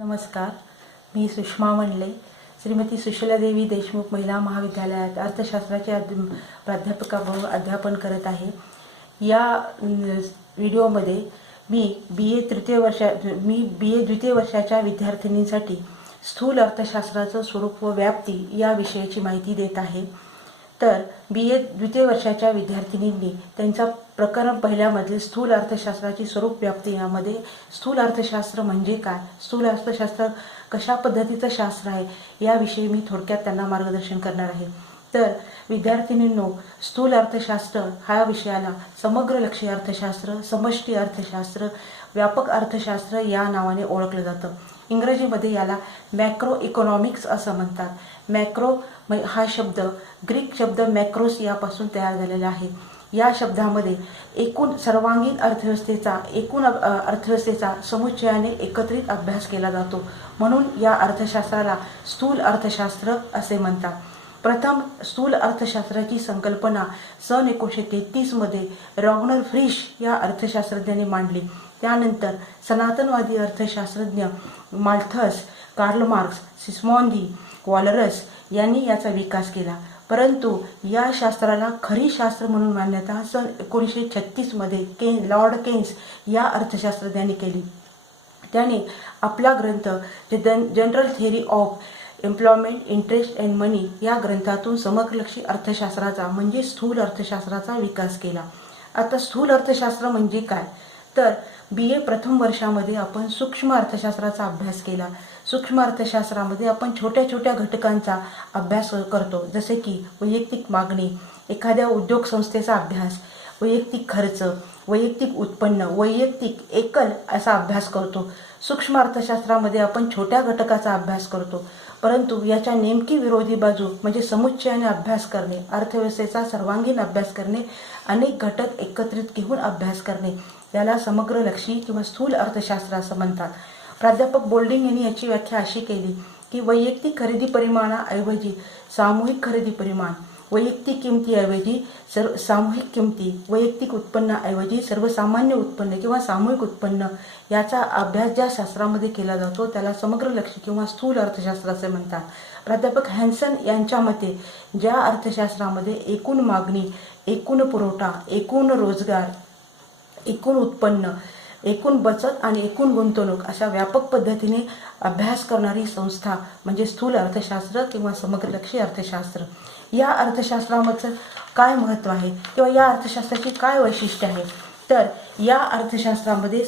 नमस्कार, मी सुषमा मंडले, श्रीमती सुशीलादेवी देशमुख महिला महाविद्यालयात अर्थशास्त्राचे प्राध्यापिका म्हणून अध्यापन करत आहे. या व्हिडिओमध्ये मी बी ए द्वितीय वर्षाच्या विद्यार्थिनींसाठी स्थूल अर्थशास्त्राचं स्वरूप व व्याप्ती या विषयाची माहिती देत आहे. तर बी ए द्वितीय वर्षाच्या विद्यार्थिनींनी त्यांचा प्रकरण पहिल्यामध्ये स्थूल अर्थशास्त्राची स्वरूप व्याप्ती यामध्ये स्थूल अर्थशास्त्र म्हणजे काय, स्थूल अर्थशास्त्र कशा पद्धतीचं शास्त्र आहे याविषयी मी थोडक्यात त्यांना मार्गदर्शन करणार आहे. तर विद्यार्थिनींनो, स्थूल अर्थशास्त्र हा विषयाला समग्रलक्षी अर्थशास्त्र, समष्टी अर्थशास्त्र, व्यापक अर्थशास्त्र या नावाने ओळखलं जातं. इंग्रजीमध्ये याला मॅक्रो इकॉनॉमिक्स असं म्हणतात. मॅक्रो हा शब्द ग्रीक शब्द मॅक्रोस यापासून तयार झालेला आहे. या शब्दामध्ये एकूण सर्वांगीण अर्थव्यवस्थेचा समुच्चयाने एकत्रित अभ्यास केला जातो. म्हणून या अर्थशास्त्राला स्थूल अर्थशास्त्र असे म्हणतात. प्रथम स्थूल अर्थशास्त्राची संकल्पना सन 1933 मध्ये रॉग्नर फ्रिश या अर्थशास्त्रज्ञांनी मांडली. त्यानंतर सनातनवादी अर्थशास्त्रज्ञ माल्थस, कार्ल मार्क्स, सिस्मॉन्दी, वॉलरस यांनी याचा विकास केला. परंतु या शास्त्राला खरी शास्त्र म्हणून मान्यता सन 1936 मध्ये लॉर्ड केन्स या अर्थशास्त्रज्ञांनी केली. त्याने आपला ग्रंथ general theory of employment, interest and money या ग्रंथातून समग्रलक्षी अर्थशास्त्राचा म्हणजे स्थूल अर्थशास्त्राचा विकास केला. आता स्थूल अर्थशास्त्र म्हणजे काय, तर बी ए प्रथम वर्षामध्ये आपण सूक्ष्म अर्थशास्त्राचा अभ्यास केला. सूक्ष्म अर्थशास्त्रामध्ये आपण छोट्या छोट्या घटकांचा अभ्यास करतो, जसे की वैयक्तिक मागणी, एखाद्या उद्योग संस्थेचा अभ्यास, वैयक्तिक खर्च, वैयक्तिक उत्पन्न, वैयक्तिक एकल असा अभ्यास करतो. सूक्ष्म अर्थशास्त्रामध्ये आपण छोट्या घटकाचा अभ्यास करतो. परंतु याच्या नेमकी विरोधी बाजू म्हणजे समुच्चयाने अभ्यास करणे, अर्थव्यवस्थेचा सर्वांगीण अभ्यास करणे, अनेक घटक एकत्रित घेऊन अभ्यास करणे, याला समग्रलक्षी किंवा स्थूल अर्थशास्त्र असं म्हणतात. प्राध्यापक बोल्डिंग यांनी याची व्याख्या अशी केली की वैयक्तिक खरेदी परिमाणाऐवजी सामूहिक खरेदी परिमाण, वैयक्तिक किमतीऐवजी सामूहिक किमती, वैयक्तिक उत्पन्नाऐवजी सर्वसामान्य उत्पन्न किंवा सामूहिक उत्पन्न याचा अभ्यास ज्या शास्त्रामध्ये केला जातो त्याला समग्रलक्षी किंवा स्थूल अर्थशास्त्र असे म्हणतात. प्राध्यापक हॅन्सन यांच्या मते ज्या अर्थशास्त्रामध्ये एकूण मागणी, एकूण पुरवठा, एकूण रोजगार, एकूण उत्पन्न, एकूण बचत आणि एकूण गुंतवणूक अशा व्यापक पद्धतीने अभ्यास करणारी संस्था म्हणजे स्थूल अर्थशास्त्र किंवा समग्रलक्षी अर्थशास्त्र. या अर्थशास्त्रामध्ये काय महत्त्व आहे किंवा या अर्थशास्त्राची काय वैशिष्ट्य आहे, तर या अर्थशास्त्रामध्ये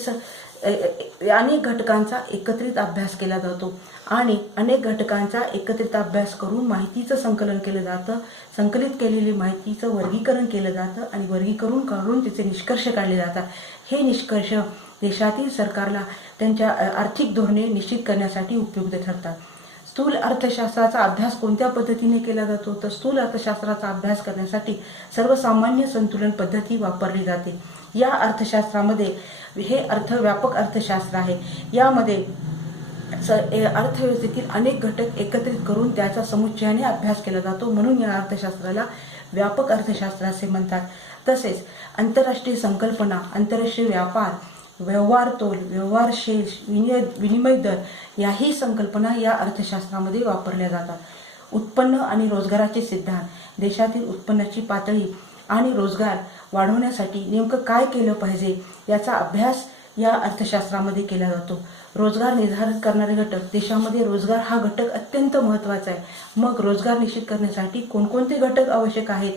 अनेक घटकांचा एकत्रित अभ्यास केला जातो आणि अनेक घटकांचा एकत्रित अभ्यास करून माहितीचं संकलन केलं जातं. संकलित केलेली माहितीचं वर्गीकरण केलं जातं आणि वर्गीकरण करून तिचे निष्कर्ष काढले जातात. हे निष्कर्ष देशातील सरकारला त्यांच्या आर्थिक धोरणे निश्चित करण्यासाठी उपयुक्त ठरतात. स्थूल अर्थशास्त्राचा अभ्यास कोणत्या पद्धतीने केला जातो, तर स्थूल अर्थशास्त्राचा अभ्यास करण्यासाठी सर्वसामान्य संतुलन पद्धती वापरली जाते. या अर्थशास्त्रामध्ये हे व्यापक अर्थशास्त्र आहे. यामध्ये अर्थव्यवस्थेतील अनेक घटक एकत्रित करून त्याचा समुच्चयाने अभ्यास केला जातो. म्हणून या अर्थशास्त्राला व्यापक अर्थशास्त्र असे म्हणतात. तसेच आंतरराष्ट्रीय संकल्पना, आंतरराष्ट्रीय व्यापार, व्यवहार तोल, व्यवहार शेष, विनिमय दर याही संकल्पना या अर्थशास्त्रामध्ये वापरल्या जातात. उत्पन्न आणि रोजगाराचे सिद्धांत, देशातील उत्पन्नाची पातळी आणि रोजगार वाढवण्यासाठी नेमकं काय केलं पाहिजे याचा अभ्यास या अर्थशास्त्रामध्ये केला जातो. रोजगार निर्धारित करणारे घटक, देशामध्ये रोजगार हा घटक अत्यंत महत्त्वाचा आहे. मग रोजगार निश्चित करण्यासाठी कोणकोणते घटक आवश्यक आहेत,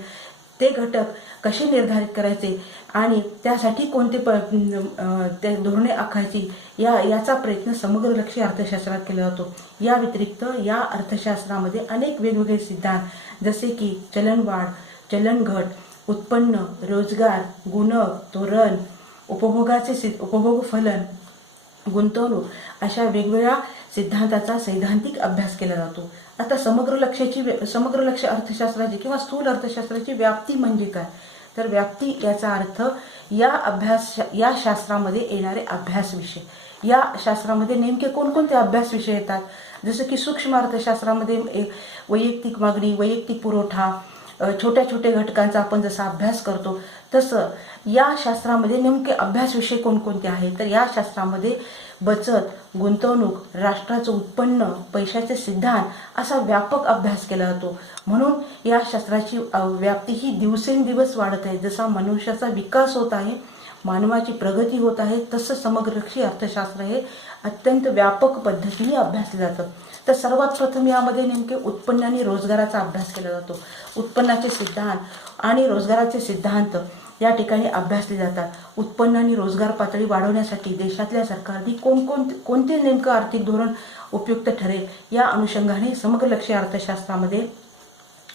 ते घटक कसे निर्धारित करायचे आणि त्यासाठी कोणते धोरणे आखायची याचा प्रयत्न समग्रलक्षी अर्थशास्त्रात केला जातो. या व्यतिरिक्त या अर्थशास्त्रामध्ये अनेक वेगवेगळे सिद्धांत जसे की चलनवाढ, चलनघट, उत्पन्न, रोजगार, गुणक, धोरण, उपभोग फलन, गुंतवणूक अशा वेगवेगळ्या सिद्धांताचा सैद्धांतिक अभ्यास केला जातो. आता समग्रलक्ष अर्थशास्त्राची किंवा स्थूल अर्थशास्त्राची व्याप्ती म्हणजे काय, तर व्याप्ती याचा अर्थ या शास्त्रामध्ये येणारे अभ्यास विषय. या शास्त्रामध्ये नेमके कोणकोणते अभ्यास विषय येतात, जसं की सूक्ष्म अर्थशास्त्रामध्ये वैयक्तिक मागणी, वैयक्तिक पुरवठा, छोट्या छोट्या घटकांचा आपण जसा अभ्यास करतो तसं या शास्त्रामध्ये नेमके अभ्यास विषय कोणकोणते आहेत, तर या शास्त्रामध्ये बचत, गुंतवणूक, राष्ट्राचं उत्पन्न, पैशाचे सिद्धांत असा व्यापक अभ्यास केला जातो. म्हणून या शास्त्राची व्याप्ती ही दिवसेंदिवस वाढत आहे. जसा मनुष्याचा विकास होत आहे, मानवाची प्रगती होत आहे, तसं समग्रलक्षी अर्थशास्त्र हे अत्यंत व्यापक पद्धतीने अभ्यासलं जातं. तर सर्वात प्रथम यामध्ये नेमके उत्पन्न आणि रोजगाराचा अभ्यास केला जातो. उत्पन्नाचे सिद्धांत आणि रोजगाराचे सिद्धांत या ठिकाणी अभ्यासले जातात. उत्पन्न आणि रोजगार पातळी वाढवण्यासाठी देशातल्या सरकारने कोणते नेमकं आर्थिक धोरण उपयुक्त ठरेल या अनुषंगाने समग्रलक्षी अर्थशास्त्रामध्ये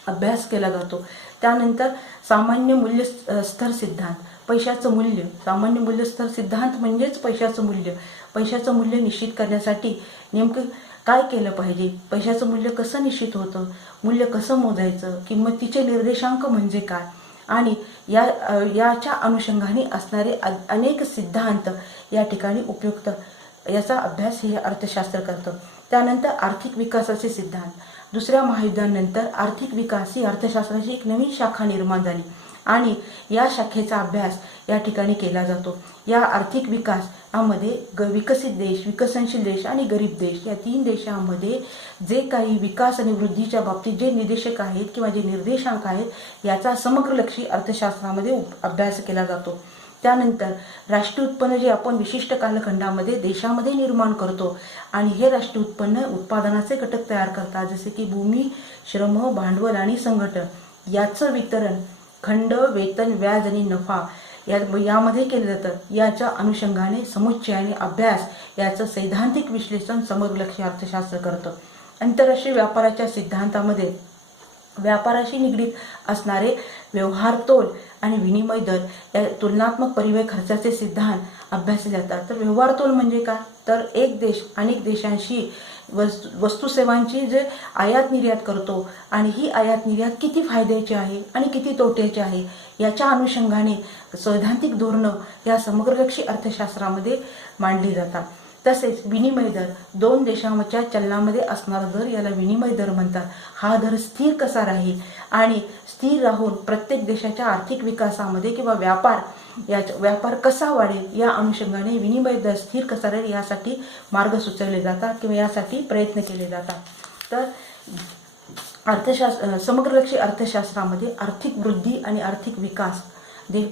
अभ्यास केला जातो. त्यानंतर सामान्य मूल्य स्तर सिद्धांत, पैशाचं मूल्य. सामान्य मूल्य स्तर सिद्धांत म्हणजेच पैशाचं मूल्य. पैशाचं मूल्य निश्चित करण्यासाठी नेमकं काय केलं पाहिजे, पैशाचं मूल्य कसं निश्चित होतं, मूल्य कसं मोजायचं, किंमतीचे निर्देशांक म्हणजे काय, आणि याच्या अनुषंगाने असणारे अनेक सिद्धांत या ठिकाणी उपयुक्त याचा अभ्यास हे अर्थशास्त्र करतं. त्यानंतर आर्थिक विकासाचे सिद्धांत. दुसऱ्या महायुद्धानंतर आर्थिक विकास ही अर्थशास्त्राची एक नवीन शाखा निर्माण झाली आणि या शाखेचा अभ्यास या ठिकाणी केला जातो. या आर्थिक विकास यामध्ये विकसित देश, विकसनशील देश आणि गरीब देश या 3 देशांमध्ये जे काही विकास आणि वृद्धीच्या बाबतीत जे निर्देशक आहेत किंवा जे निर्देशांक आहेत याचा समग्रलक्षी अर्थशास्त्रामध्ये अभ्यास केला जातो. त्यानंतर राष्ट्रीय उत्पन्न जे आपण विशिष्ट कालखंडामध्ये देशामध्ये निर्माण करतो आणि हे राष्ट्रीय उत्पन्न उत्पादनाचे घटक तयार करतात, जसे की भूमी, श्रम, भांडवल आणि संघटन. याचं वितरण खंड, वेतन, व्याज आणि नफा यामध्ये केलं जातं. याच्या अनुषंगाने समुच्चय आणि अभ्यास याचं सैद्धांतिक विश्लेषण समग्रलक्षी अर्थशास्त्र करतं. आंतरराष्ट्रीय व्यापाराच्या सिद्धांतामध्ये व्यापाराशी निगडीत असणारे व्यवहार तोल आणि विनिमय दर या तुलनात्मक परिव्यय खर्चाचे सिद्धांत अभ्यासले जातात. तर व्यवहार तोल म्हणजे काय, तर एक देश अनेक देशांशी वस्तू सेवांची जे आयात निर्यात करतो आणि ही आयात निर्यात किती फायद्याची आहे आणि किती तोट्याची आहे याच्या अनुषंगाने सैद्धांतिक धोरणं या समग्रलक्षी अर्थशास्त्रामध्ये मांडली जातात. तसेच विनिमय दर, 2 देशांच्या चलनामध्ये असणारा दर याला विनिमय दर म्हणतात. हा दर स्थिर कसा राहील आणि स्थिर राहून प्रत्येक देशाच्या आर्थिक विकासामध्ये किंवा व्यापार कसा वाढेल या अनुषंगाने विनिमय दर स्थिर कसा राहील यासाठी मार्ग सुचवले जातात किंवा यासाठी प्रयत्न केले जातात. तर समग्रलक्षी अर्थशास्त्रामध्ये आर्थिक वृद्धी आणि आर्थिक विकास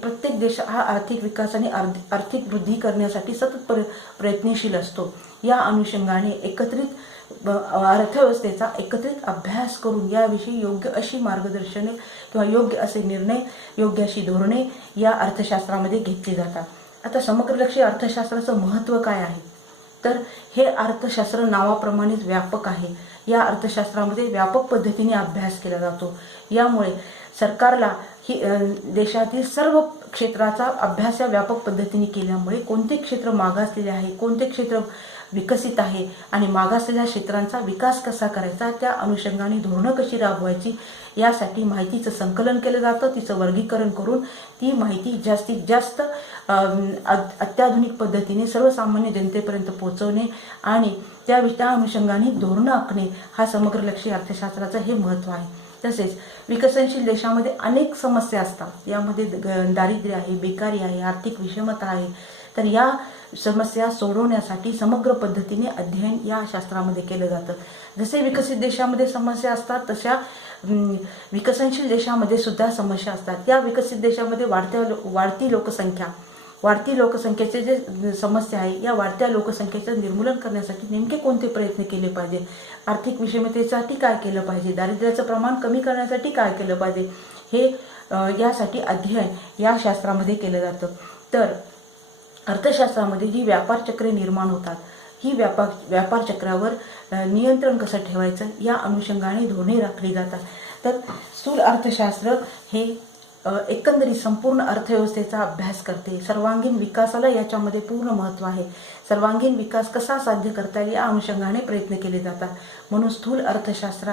प्रत्येक देश हा आर्थिक विकास आणि आर्थिक वृद्धी करण्यासाठी सतत प्रयत्नशील असतो. या अनुषंगाने अर्थव्यवस्थेचा एकत्रित अभ्यास करून याविषयी योग्य अशी मार्गदर्शने किंवा योग्य असे निर्णय, योग्य अशी धोरणे या अर्थशास्त्रामध्ये घेतली जातात. आता समग्रलक्षी अर्थशास्त्राचं महत्त्व काय आहे, तर हे अर्थशास्त्र नावाप्रमाणेच व्यापक आहे. या अर्थशास्त्रामध्ये व्यापक पद्धतीने अभ्यास केला जातो. यामुळे सरकारला देशातील सर्व क्षेत्राचा अभ्यास या व्यापक पद्धतीने केल्यामुळे कोणते क्षेत्र मागासलेले आहे, कोणते क्षेत्र विकसित आहे आणि मागासलेल्या क्षेत्रांचा विकास कसा करायचा, त्या अनुषंगाने धोरणं कशी राबवायची यासाठी माहितीचं संकलन केलं जातं. तिचं वर्गीकरण करून ती माहिती जास्तीत जास्त अत्याधुनिक पद्धतीने सर्वसामान्य जनतेपर्यंत पोहोचवणे आणि त्या अनुषंगाने धोरणं आखणे हा समग्रलक्षी अर्थशास्त्राचं हे महत्त्व आहे. तसेच विकसनशील देशामध्ये अनेक समस्या असतात. यामध्ये दारिद्र्य आहे, बेकारी आहे, आर्थिक विषमता आहे. तर या समस्या सोडवण्यासाठी समग्र पद्धतीने अध्ययन या शास्त्रामध्ये केलं जातं. जसे विकसित देशामध्ये समस्या असतात तशा विकसनशील देशामध्ये सुद्धा समस्या असतात. या विकसित देशामध्ये वाढती लोकसंख्येचे जे समस्या आहे या वाढत्या लोकसंख्येचं निर्मूलन करण्यासाठी नेमके कोणते प्रयत्न केले पाहिजे, आर्थिक विषमतेसाठी काय केलं पाहिजे, दारिद्र्याचं प्रमाण कमी करण्यासाठी काय केलं पाहिजे, हे यासाठी अध्ययन या शास्त्रामध्ये केलं जातं. तर अर्थशास्त्रामध्ये जी व्यापार चक्रे निर्माण होतात ही व्यापार चक्रावर नियंत्रण कसं ठेवायचं या अनुषंगाने धोरणे राखली जातात. तर स्थूल अर्थशास्त्र हे एकंदरीत संपूर्ण अर्थव्यवस्थेचा अभ्यास करते. सर्वांगीण विकासाला याच्यामध्ये पूर्ण महत्त्व आहे. सर्वांगीण विकास कसा साध्य करता येईल या अनुषंगाने प्रयत्न केले जातात. म्हणून स्थूल अर्थशास्त्र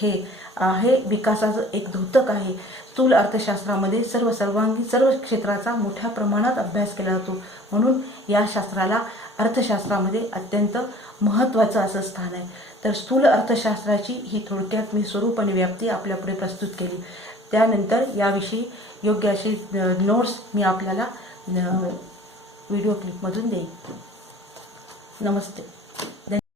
हे विकासाचं एक द्योतक आहे. स्थूल अर्थशास्त्रामध्ये सर्व क्षेत्राचा मोठ्या प्रमाणात अभ्यास केला जातो. म्हणून या शास्त्राला अर्थशास्त्रामध्ये अत्यंत महत्त्वाचं असं स्थान आहे. तर स्थूल अर्थशास्त्राची ही थोडक्यात मी स्वरूप आणि व्याप्ती आपल्यापुढे प्रस्तुत केली. त्यानंतर याविषयी योग्य अशी नोट्स मी आपल्याला व्हिडिओ क्लिपमधून देईन. नमस्ते.